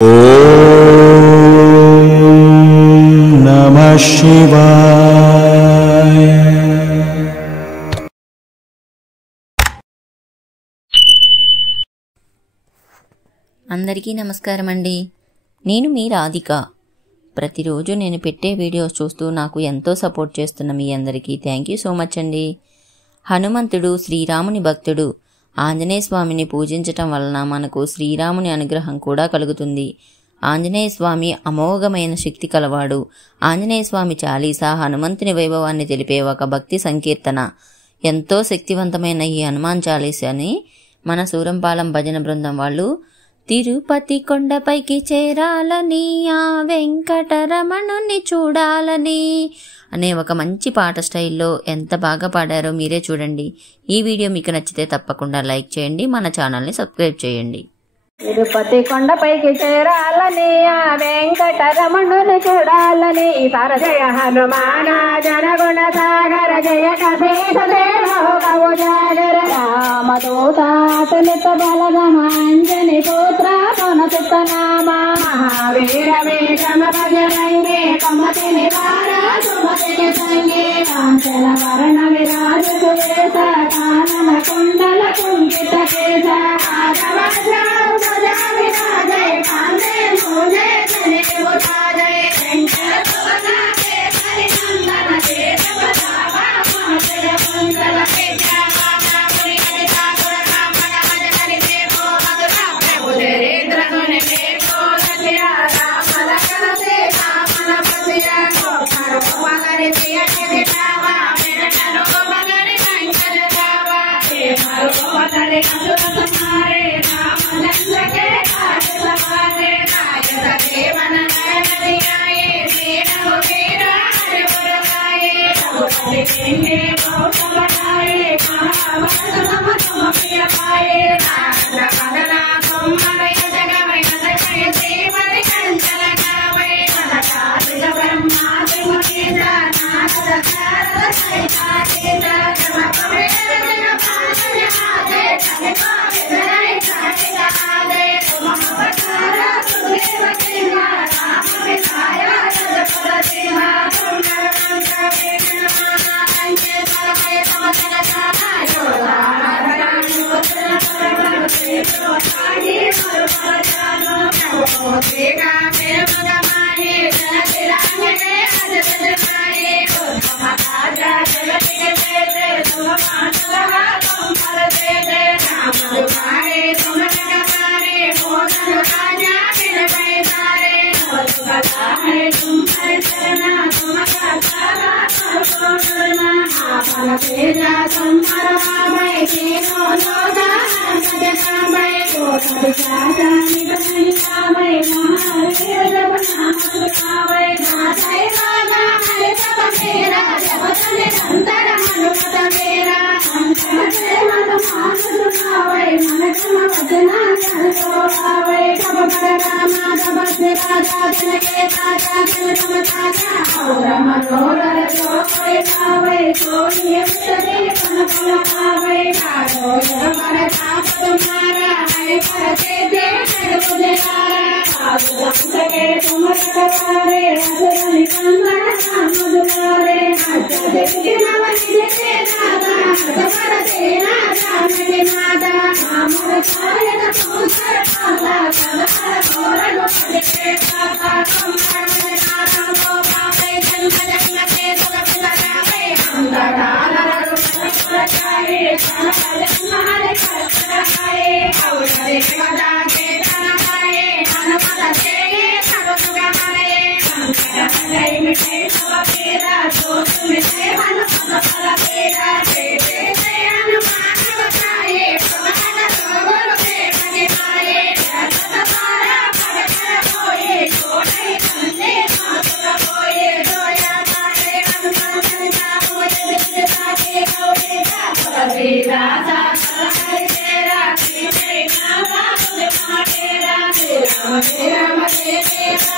ఓం నమః శివాయ. అందరికీ నమస్కారం అండి. నేను మీ రాధిక. ప్రతిరోజు నేను పెట్టే వీడియోస్ చూస్తూ నాకు ఎంతో సపోర్ట్ చేస్తున్న మీ అందరికీ థ్యాంక్ యూ సో మచ్ అండి. హనుమంతుడు శ్రీరాముని భక్తుడు. ఆంజనేయ స్వామిని పూజించటం వలన మనకు శ్రీరాముని అనుగ్రహం కూడా కలుగుతుంది. ఆంజనేయ స్వామి అమోఘమైన శక్తి కలవాడు. ఆంజనేయ స్వామి చాలీసా హనుమంతుని వైభవాన్ని తెలిపే ఒక భక్తి సంకీర్తన. ఎంతో శక్తివంతమైన ఈ హనుమాన్ చాలీసాని మన సూరంపాలెం భజన బృందం వాళ్ళు తిరుపతి కొండపైకి చేరాలని, ఆ వెంకటరమణుని చూడాలని అనే ఒక మంచి పాట స్టైల్లో ఎంత బాగా పాడారో మీరే చూడండి. ఈ వీడియో మీకు నచ్చితే తప్పకుండా లైక్ చేయండి, మన ఛానల్ని సబ్స్క్రైబ్ చేయండి. తిరుపతి కొండపైకి చేరాలని, ఆ వెంకటరమణుని చూడాలని, సర జయ హనుమాన జనగుణ సాగర జయ కసేషదేవో జాగర రామదూతాతులిత బలగమాంజని పుత్ర పనసుత నామ మహావీర వేషమ భజరంగే కమతి నివార సుమతి సంగే కాంచల వరణ విరాజ సువేశ కానన కుండల కుంకిత కేశ Ram